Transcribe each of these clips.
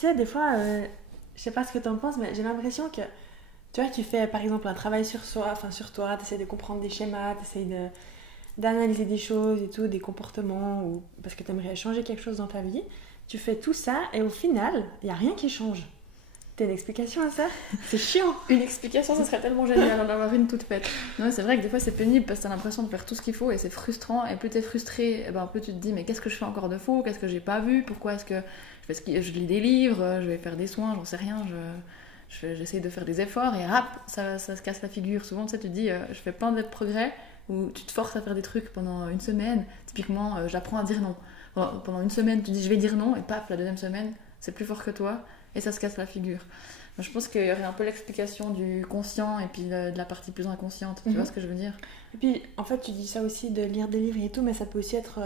sais, des fois, je sais pas ce que t'en penses, mais j'ai l'impression que, tu vois, tu fais par exemple un travail sur soi, enfin sur toi, t'essaies de comprendre des schémas, d'analyser des choses et tout, des comportements, ou parce que t'aimerais changer quelque chose dans ta vie. Tu fais tout ça et au final, il n'y a rien qui change. T'as une explication à ça? C'est chiant. Une explication, ça serait tellement génial d'en avoir une toute faite. Non, c'est vrai que des fois c'est pénible parce que t'as l'impression de faire tout ce qu'il faut et c'est frustrant. Et plus t'es frustré, eh ben, plus tu te dis mais qu'est-ce que je fais encore de faux? Qu'est-ce que j'ai pas vu? Pourquoi est-ce que je lis des livres, je vais faire des soins, j'en sais rien, j'essaie de faire des efforts et hop, ça se casse la figure. Souvent tu sais, tu te dis je fais plein de progrès où tu te forces à faire des trucs pendant une semaine. Typiquement, j'apprends à dire non. Pendant une semaine, tu dis je vais dire non et paf, la deuxième semaine, c'est plus fort que toi. Et ça se casse la figure. Je pense qu'il y aurait un peu l'explication du conscient et puis de la partie plus inconsciente. Tu vois ce que je veux dire? Et puis, en fait, tu dis ça aussi de lire des livres et tout, mais ça peut aussi être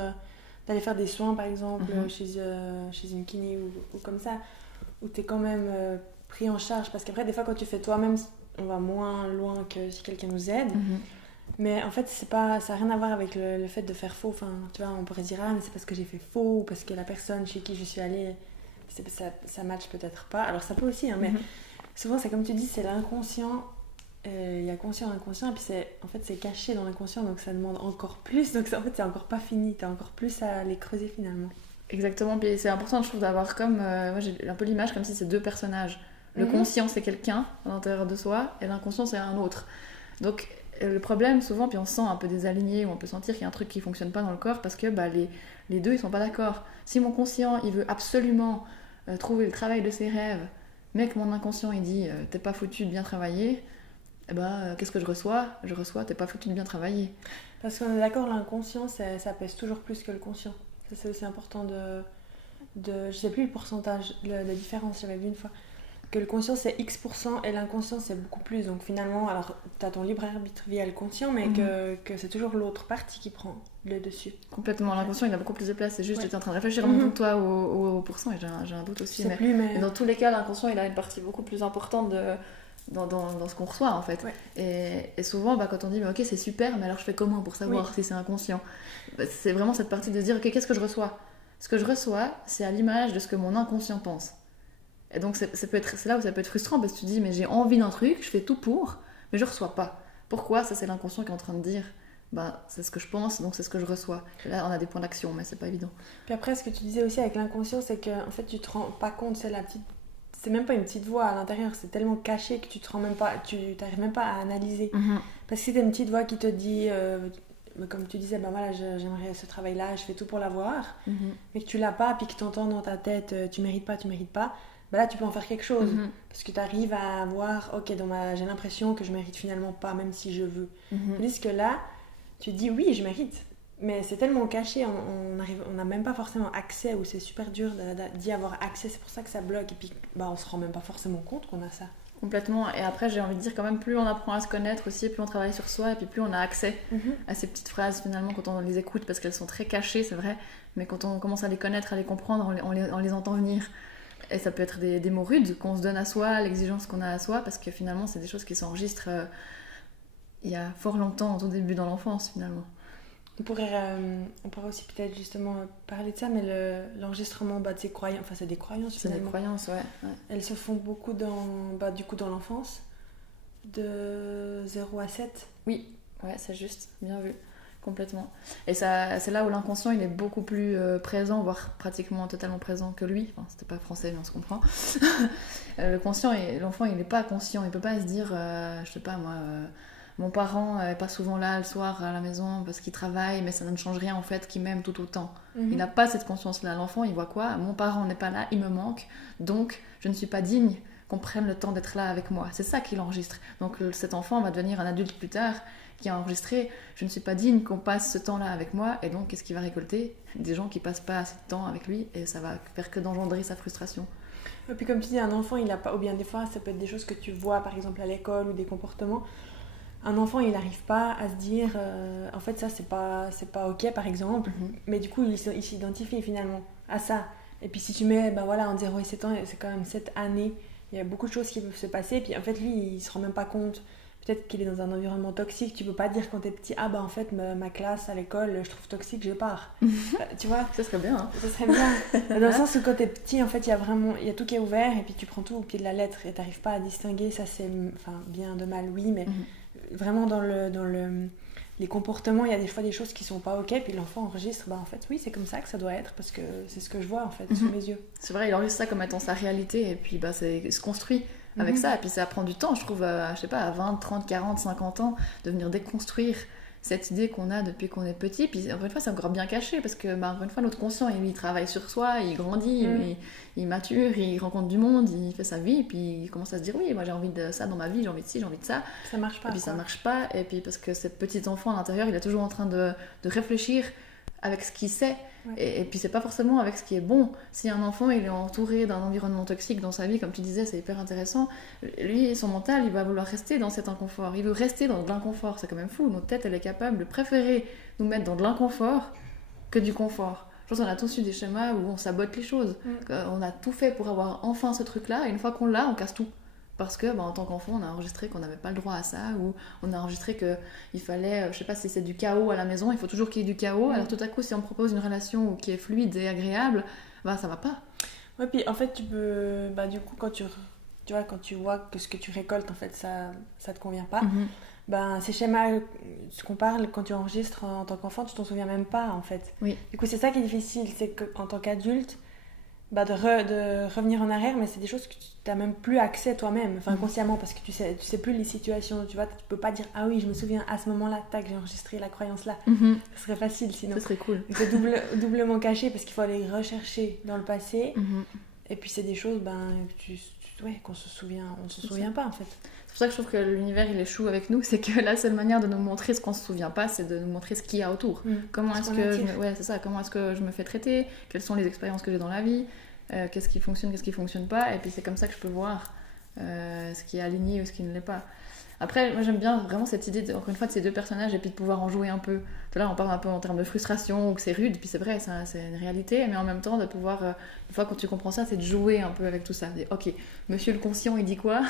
d'aller faire des soins, par exemple, chez une kiné ou comme ça, où tu es quand même pris en charge. Parce qu'après, des fois, quand tu fais toi-même, on va moins loin que si quelqu'un nous aide. Mais en fait, ça n'a rien à voir avec le fait de faire faux. Enfin, tu vois, on pourrait se dire, ah, mais c'est parce que j'ai fait faux, ou parce que la personne chez qui je suis allée, ça match peut-être pas. Alors, ça peut aussi, hein, mais souvent, c'est comme tu dis, c'est l'inconscient. Il y a conscient, inconscient, et puis en fait, c'est caché dans l'inconscient, donc ça demande encore plus. Donc, en fait, c'est encore pas fini. T'as encore plus à les creuser finalement. Exactement, puis c'est important, je trouve, d'avoir comme. Moi, j'ai un peu l'image comme si c'est deux personnages. Le conscient, c'est quelqu'un à l'intérieur de soi, et l'inconscient, c'est un autre. Donc, le problème, souvent, puis on se sent un peu désaligné, ou on peut sentir qu'il y a un truc qui fonctionne pas dans le corps, parce que les deux, ils sont pas d'accord. Si mon conscient, il veut absolument trouver le travail de ses rêves, mais que mon inconscient, il dit t'es pas foutu de bien travailler, eh ben, qu'est-ce que je reçois? Je reçois t'es pas foutu de bien travailler. Parce qu'on est d'accord, l'inconscient, ça pèse toujours plus que le conscient. Ça, c'est aussi important je sais plus le pourcentage, la différence, j'avais vu une fois. Que le conscient, c'est X% et l'inconscient, c'est beaucoup plus. Donc finalement, alors, t'as ton libre arbitre via le conscient, mais que c'est toujours l'autre partie qui prend le dessus. Complètement, l'inconscient, il a beaucoup plus de place. C'est juste, j'étais en train de réfléchir en même temps que toi au pourcent, et j'ai un doute aussi. Mais dans tous les cas, l'inconscient, il a une partie beaucoup plus importante dans ce qu'on reçoit en fait. Et souvent quand on dit mais ok c'est super, mais alors je fais comment pour savoir si c'est inconscient? C'est vraiment cette partie de se dire ok, qu'est-ce que je reçois? Ce que je reçois, c'est à l'image de ce que mon inconscient pense. Et donc c'est là où ça peut être frustrant, parce que tu dis mais j'ai envie d'un truc, je fais tout pour, mais je reçois pas. Pourquoi? Ça, c'est l'inconscient qui est en train de dire c'est ce que je pense, donc c'est ce que je reçois. Et là on a des points d'action, mais c'est pas évident. Puis après, ce que tu disais aussi avec l'inconscient, c'est que en fait tu te rends pas compte, c'est même pas une petite voix à l'intérieur, c'est tellement caché que tu te rends même pas, tu t'arrives même pas à analyser. Parce que si t'as une petite voix qui te dit comme tu disais, voilà, j'aimerais ce travail-là, je fais tout pour l'avoir, mais que tu l'as pas, puis que t'entends dans ta tête tu mérites pas, là tu peux en faire quelque chose. Parce que tu arrives à voir, ok, j'ai l'impression que je mérite finalement pas, même si je veux. Tandis que là, tu te dis oui, je mérite. Mais c'est tellement caché, on n'a même pas forcément accès, ou c'est super dur d'y avoir accès, c'est pour ça que ça bloque. Et puis on se rend même pas forcément compte qu'on a ça. Complètement. Et après, j'ai envie de dire quand même, plus on apprend à se connaître aussi, plus on travaille sur soi, et puis plus on a accès à ces petites phrases finalement quand on les écoute, parce qu'elles sont très cachées, c'est vrai, mais quand on commence à les connaître, à les comprendre, on les entend venir. Et ça peut être des mots rudes qu'on se donne à soi, l'exigence qu'on a à soi, parce que finalement c'est des choses qui s'enregistrent il y a fort longtemps, au début dans l'enfance finalement. On pourrait aussi peut-être justement parler de ça, mais l'enregistrement de ces croyances, enfin c'est des croyances finalement. C'est des croyances, ouais. Elles se font beaucoup dans l'enfance, de 0 à 7. Oui, ouais, c'est juste, bien vu, complètement. Et c'est là où l'inconscient il est beaucoup plus présent, voire pratiquement totalement présent que lui. Enfin, c'était pas français, mais on se comprend. Le conscient, l'enfant il n'est pas conscient, il peut pas se dire, je sais pas moi... Mon parent n'est pas souvent là le soir à la maison parce qu'il travaille, mais ça ne change rien en fait qu'il m'aime tout autant. Il n'a pas cette conscience-là. L'enfant, il voit quoi? Mon parent n'est pas là, il me manque, donc je ne suis pas digne qu'on prenne le temps d'être là avec moi. C'est ça qu'il enregistre. Donc cet enfant va devenir un adulte plus tard qui a enregistré « je ne suis pas digne qu'on passe ce temps-là avec moi », et donc qu'est-ce qu'il va récolter? Des gens qui passent pas assez de temps avec lui, et ça va faire que d'engendrer sa frustration. Et puis comme tu dis, un enfant, il a pas, ou bien des fois ça peut être des choses que tu vois par exemple à l'école ou des comportements. Un enfant, il n'arrive pas à se dire en fait ça c'est pas ok par exemple, mais du coup il s'identifie finalement à ça. Et puis si tu mets entre 0 et 7 ans, c'est quand même 7 années, il y a beaucoup de choses qui peuvent se passer, et puis en fait lui il se rend même pas compte, peut-être qu'il est dans un environnement toxique, tu peux pas dire quand t'es petit, ah bah en fait ma classe à l'école, je trouve toxique, je pars. Tu vois, ça serait bien. Hein. Ça serait bien. Dans le sens où quand t'es petit, en fait, il y a tout qui est ouvert et puis tu prends tout au pied de la lettre et t'arrives pas à distinguer, ça c'est, enfin, bien de mal, oui, mais vraiment dans les comportements, il y a des fois des choses qui sont pas ok, puis l'enfant enregistre, bah en fait, oui, c'est comme ça que ça doit être parce que c'est ce que je vois en fait sous mes yeux. C'est vrai, il enregistre ça comme étant sa réalité et puis bah, il se construit avec ça, et puis ça prend du temps, je trouve, je sais pas, à 20, 30, 40, 50 ans, de venir déconstruire cette idée qu'on a depuis qu'on est petit, puis encore une fois, c'est encore bien caché, parce que, bah, encore une fois, notre conscient, il travaille sur soi, il grandit, il mature, il rencontre du monde, il fait sa vie, puis il commence à se dire, oui, moi j'ai envie de ça dans ma vie, j'ai envie de ci, j'ai envie de ça. Ça marche pas. Et puis ça marche pas, et puis parce que ce petit enfant à l'intérieur, il est toujours en train de réfléchir avec ce qu'il sait. Et puis c'est pas forcément avec ce qui est bon. Si un enfant il est entouré d'un environnement toxique dans sa vie, comme tu disais, c'est hyper intéressant, lui, son mental, il va vouloir rester dans cet inconfort, il veut rester dans de l'inconfort. C'est quand même fou, notre tête elle est capable de préférer nous mettre dans de l'inconfort que du confort. Je pense qu'on a tous eu des schémas où on sabote les choses, on a tout fait pour avoir enfin ce truc là, et une fois qu'on l'a, on casse tout. Parce que, en tant qu'enfant, on a enregistré qu'on n'avait pas le droit à ça, ou on a enregistré qu'il fallait, je sais pas si c'est du chaos à la maison, il faut toujours qu'il y ait du chaos. Alors tout à coup, si on me propose une relation qui est fluide et agréable, ça va pas. Ouais, puis en fait, tu peux, du coup, quand tu vois que ce que tu récoltes, en fait, ça te convient pas, ces schémas, ce qu'on parle, quand tu enregistres en tant qu'enfant, tu t'en souviens même pas, en fait. Oui. Du coup, c'est ça qui est difficile, c'est qu'en tant qu'adulte, de revenir en arrière, mais c'est des choses que tu n'as même plus accès toi-même, enfin consciemment, parce que tu sais plus les situations, tu vois, tu peux pas dire ah oui, je me souviens à ce moment-là, tac, j'ai enregistré la croyance là. Ce serait facile sinon. Ce serait cool. C'est doublement caché parce qu'il faut aller rechercher dans le passé, et puis c'est des choses qu'on se souvient, on se souvient pas en fait. C'est pour ça que je trouve que l'univers il échoue avec nous, c'est que la seule manière de nous montrer ce qu'on se souvient pas, c'est de nous montrer ce qu'il y a autour. Comment est-ce que je me fais traiter, quelles sont les expériences que j'ai dans la vie, qu'est-ce qui fonctionne, qu'est-ce qui fonctionne pas, et puis c'est comme ça que je peux voir ce qui est aligné ou ce qui ne l'est pas. Après, moi j'aime bien vraiment cette idée, encore une fois, de ces deux personnages et puis de pouvoir en jouer un peu. Là, on parle un peu en termes de frustration ou que c'est rude, puis c'est vrai, c'est une réalité, mais en même temps, de pouvoir, une fois que tu comprends ça, c'est de jouer un peu avec tout ça. Ok, monsieur le conscient, il dit quoi?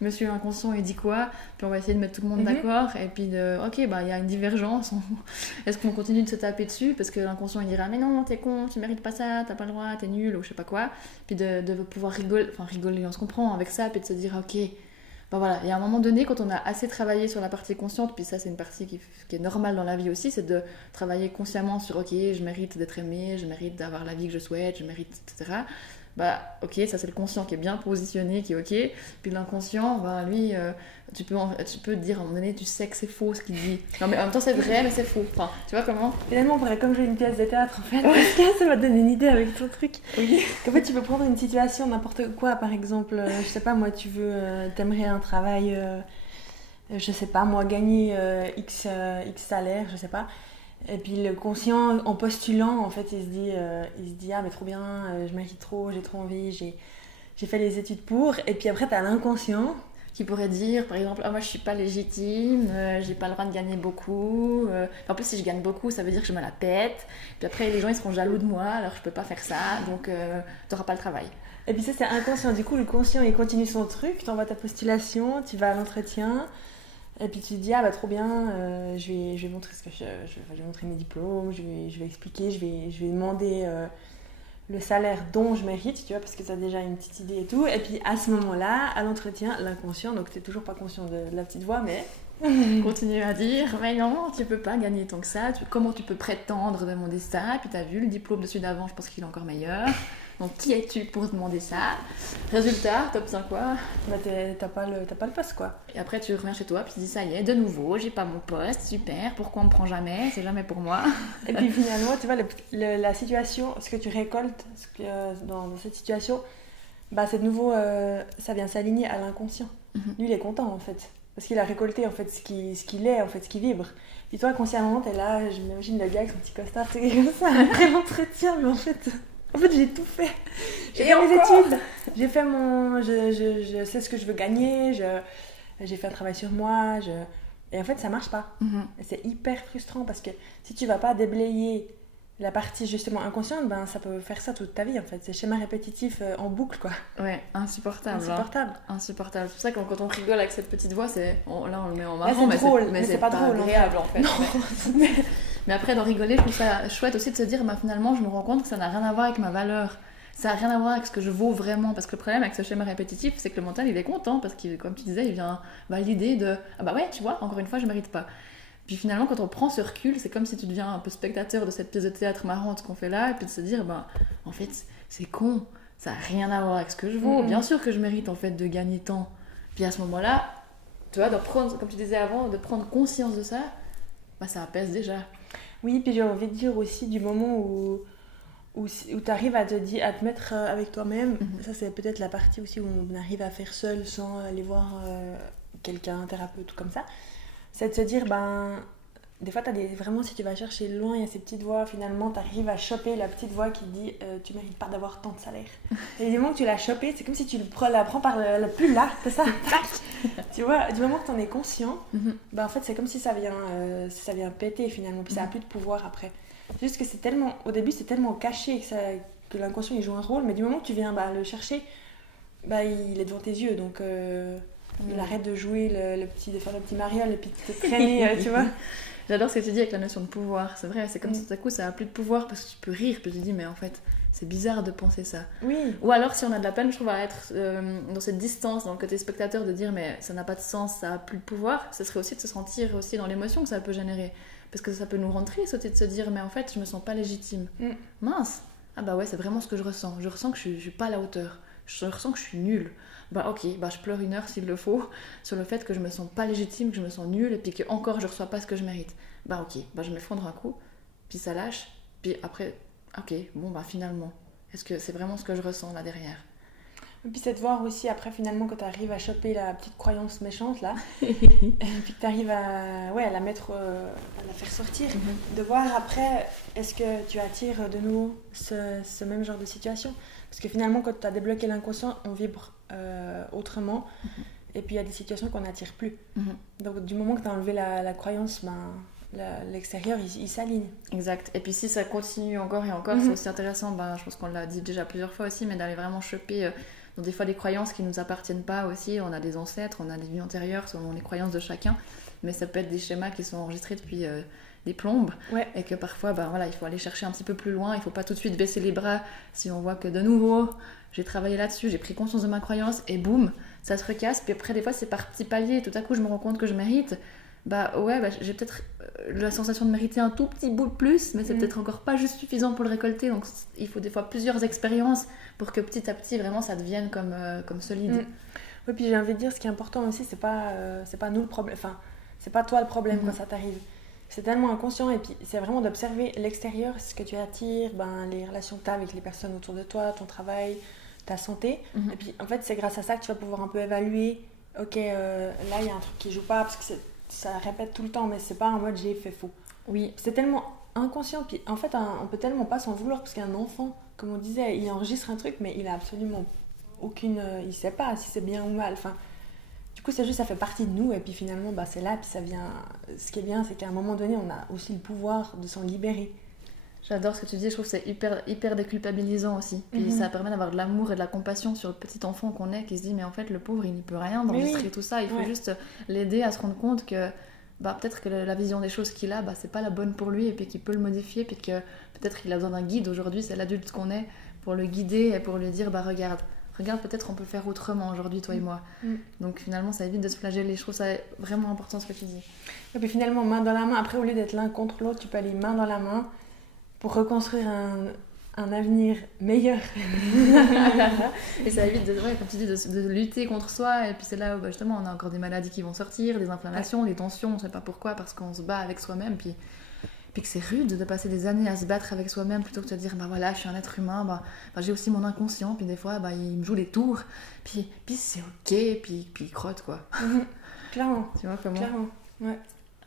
Monsieur l'inconscient, il dit quoi? Puis on va essayer de mettre tout le monde d'accord, et puis il y a une divergence. Est-ce qu'on continue de se taper dessus? Parce que l'inconscient, il dira, mais non, t'es con, tu mérites pas ça, t'as pas le droit, t'es nul, ou je sais pas quoi. Puis de pouvoir rigoler, on se comprend avec ça, puis de se dire, ok. Voilà, il y a un moment donné, quand on a assez travaillé sur la partie consciente, puis ça c'est une partie qui est normale dans la vie aussi, c'est de travailler consciemment sur ok, je mérite d'être aimé, je mérite d'avoir la vie que je souhaite, je mérite, etc. Ok, ça c'est le conscient qui est bien positionné, qui est ok. Puis l'inconscient, lui, tu peux dire à un moment donné, tu sais que c'est faux ce qu'il dit. Non mais en même temps c'est vrai, mais c'est faux. Enfin, tu vois comment? Finalement, on pourrait comme jouer une pièce de théâtre en fait. Parce que ça va te donner une idée avec ton truc. Oui. En fait, tu peux prendre une situation, n'importe quoi, par exemple, je sais pas, moi, t'aimerais un travail, je sais pas, moi, gagner X salaire, je sais pas. Et puis le conscient, en postulant, en fait, il se dit ah mais trop bien, je mérite trop, j'ai trop envie, j'ai fait les études pour. Et puis après, t'as l'inconscient qui pourrait dire, par exemple, moi je suis pas légitime, j'ai pas le droit de gagner beaucoup. En plus, si je gagne beaucoup, ça veut dire que je me la pète. Puis après, les gens ils seront jaloux de moi, alors je peux pas faire ça, donc t'auras pas le travail. Et puis ça, c'est inconscient. Du coup, le conscient, il continue son truc, t'envoies ta postulation, tu vas à l'entretien. Et puis tu te dis, trop bien, je vais montrer je vais montrer mes diplômes, je vais expliquer, je vais demander le salaire dont je mérite, tu vois, parce que tu as déjà une petite idée et tout. Et puis à ce moment-là, à l'entretien, l'inconscient, donc tu n'es toujours pas conscient de la petite voix, mais... continue à dire, mais non, tu peux pas gagner tant que ça, comment tu peux prétendre demander ça? Puis tu as vu le diplôme de celui d'avant, je pense qu'il est encore meilleur. Donc qui es-tu pour demander ça? Résultat, t'obtiens quoi? T'as pas le poste quoi. Et après tu reviens chez toi puis tu dis ça y est, de nouveau, j'ai pas mon poste, super, pourquoi on me prend jamais? C'est jamais pour moi. Et puis finalement, tu vois, la situation, ce que tu récoltes dans cette situation, c'est de nouveau, ça vient s'aligner à l'inconscient. Lui, il est content en fait. Parce qu'il a récolté en fait ce qu'il est, en fait, ce qui vibre. Puis toi, consciemment, t'es là, je m'imagine le gars avec son petit costard, c'est comme ça, après l'entretien, mais en fait, j'ai tout fait. J'ai fait mes études. J'ai fait je sais ce que je veux gagner. J'ai fait un travail sur moi. Et en fait, ça marche pas. Et c'est hyper frustrant parce que si tu vas pas déblayer La partie justement inconsciente, ben, ça peut faire ça toute ta vie en fait. C'est schéma répétitif en boucle quoi. Ouais, insupportable. Insupportable. Insupportable. C'est pour ça que quand on rigole avec cette petite voix, là on le met en Là, marrant, c'est drôle, mais c'est pas drôle, agréable en fait. Non. Mais après, d'en rigoler, je trouve ça chouette aussi de se dire, bah, finalement, je me rends compte que ça n'a rien à voir avec ma valeur. Ça n'a rien à voir avec ce que je vaux vraiment. Parce que le problème avec ce schéma répétitif, c'est que le mental, il est content. Parce que, comme tu disais, il vient valider de ah bah ouais, tu vois, encore une fois, je mérite pas. Puis finalement, quand on prend ce recul, c'est comme si tu deviens un peu spectateur de cette pièce de théâtre marrante qu'on fait là. Et puis de se dire, bah, en fait, c'est con. Ça n'a rien à voir avec ce que je vaux. Bien sûr que je mérite en fait de gagner tant. Puis à ce moment-là, tu vois, de prendre, comme tu disais avant, de prendre conscience de ça, bah, ça apaise déjà. Oui, puis j'ai envie de dire aussi du moment où tu arrives à te mettre avec toi-même, ça c'est peut-être la partie aussi où on arrive à faire seul sans aller voir quelqu'un, un thérapeute ou comme ça, c'est de se dire, ben, des fois vraiment si tu vas chercher loin, il y a ces petites voix, finalement tu arrives à choper la petite voix qui dit tu mérites pas d'avoir tant de salaire. Et du moment que tu l'as chopée, c'est comme si tu la prends par le plus large, c'est ça, tu vois, du moment que tu en es conscient, ben, en fait c'est comme si ça vient péter finalement, puis ça a plus de pouvoir après. C'est juste que c'est tellement, au début c'est tellement caché que l'inconscient il joue un rôle, mais du moment que tu viens le chercher, bah, il est devant tes yeux, donc il arrête de jouer de faire le petit mariole et puis de te traîner, tu vois. J'adore ce que tu dis avec la notion de pouvoir, c'est vrai, c'est comme si tout à coup ça a plus de pouvoir parce que tu peux rire, puis tu te dis mais en fait c'est bizarre de penser ça. Oui. Ou alors si on a de la peine, je trouve, à être dans cette distance, dans le côté spectateur, de dire mais ça n'a pas de sens, ça a plus de pouvoir, ce serait aussi de se sentir aussi dans l'émotion que ça peut générer. Parce que ça peut nous rendre tristes aussi de se dire mais en fait je me sens pas légitime. Mince, ah bah ouais c'est vraiment ce que je ressens que je suis pas à la hauteur, je ressens que je suis nulle. Bah ok, bah je pleure 1 heure s'il le faut sur le fait que je me sens pas légitime, que je me sens nulle et puis que encore je reçois pas ce que je mérite. Bah ok, bah je m'effondre un coup, puis ça lâche, puis après ok, bon bah finalement, est-ce que c'est vraiment ce que je ressens là derrière? Et puis c'est de voir aussi après finalement quand tu arrives à choper la petite croyance méchante là, et puis que tu arrives à la mettre, à la faire sortir, de voir après est-ce que tu attires de nouveau ce même genre de situation. Parce que finalement quand tu as débloqué l'inconscient, on vibre autrement, et puis il y a des situations qu'on n'attire plus. Donc du moment que tu as enlevé la croyance, ben, l'extérieur il s'aligne. Exact. Et puis si ça continue encore et encore, c'est aussi intéressant, ben, je pense qu'on l'a dit déjà plusieurs fois aussi, mais d'aller vraiment choper dans des fois des croyances qui ne nous appartiennent pas aussi. On a des ancêtres, on a des vies antérieures selon les croyances de chacun, mais ça peut être des schémas qui sont enregistrés depuis des plombes, et que parfois ben, voilà, il faut aller chercher un petit peu plus loin, il ne faut pas tout de suite baisser les bras si on voit que de nouveau j'ai travaillé là-dessus, j'ai pris conscience de ma croyance et boum, ça se recasse. Puis après des fois c'est par petits paliers, tout à coup je me rends compte que je mérite. Bah ouais, bah, j'ai peut-être la sensation de mériter un tout petit bout de plus, mais c'est peut-être encore pas juste suffisant pour le récolter, donc il faut des fois plusieurs expériences pour que petit à petit vraiment ça devienne comme solide. Oui, puis j'ai envie de dire, ce qui est important aussi, c'est pas nous le problème, enfin c'est pas toi le problème quand ça t'arrive, c'est tellement inconscient, et puis c'est vraiment d'observer l'extérieur, ce que tu attires, ben, les relations que tu as avec les personnes autour de toi, ton travail, ta santé, et puis en fait c'est grâce à ça que tu vas pouvoir un peu évaluer, ok là il y a un truc qui joue pas, parce que ça répète tout le temps, mais c'est pas en mode j'ai fait faux. Oui. C'est tellement inconscient, puis en fait on peut tellement pas s'en vouloir, parce qu'un enfant, comme on disait, il enregistre un truc, mais il a absolument il sait pas si c'est bien ou mal, enfin du coup c'est juste, ça fait partie de nous, et puis finalement bah, c'est là, puis ça vient, ce qui est bien c'est qu'à un moment donné on a aussi le pouvoir de s'en libérer. J'adore ce que tu dis, je trouve que c'est hyper déculpabilisant aussi. Puis ça permet d'avoir de l'amour et de la compassion sur le petit enfant qu'on est, qui se dit mais en fait le pauvre il n'y peut rien d'enregistrer tout ça, il faut juste l'aider à se rendre compte que bah, peut-être que la vision des choses qu'il a, bah, c'est pas la bonne pour lui, et puis qu'il peut le modifier, puis que peut-être qu'il a besoin d'un guide aujourd'hui, c'est l'adulte qu'on est, pour le guider et pour lui dire bah regarde peut-être on peut faire autrement aujourd'hui toi et moi. Donc finalement ça évite de se flageller, je trouve ça vraiment important ce que tu dis. Et puis finalement main dans la main, après au lieu d'être l'un contre l'autre, tu peux aller main dans la main pour reconstruire un avenir meilleur. Et ça évite comme tu dis, de lutter contre soi, et puis c'est là où bah, justement on a encore des maladies qui vont sortir, des inflammations, des tensions, on ne sait pas pourquoi, parce qu'on se bat avec soi-même, puis que c'est rude de passer des années à se battre avec soi-même plutôt que de dire bah voilà je suis un être humain, bah j'ai aussi mon inconscient, puis des fois bah, il me joue les tours, puis c'est ok, puis il crotte quoi. Clairement. Tu vois comment? Clairement, ouais.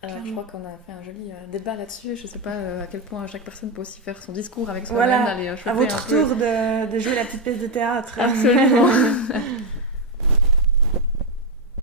Alors, je crois qu'on a fait un joli débat là-dessus. Je sais pas à quel point chaque personne peut aussi faire son discours avec soi-même. Voilà, à votre tour de jouer la petite pièce de théâtre. Absolument.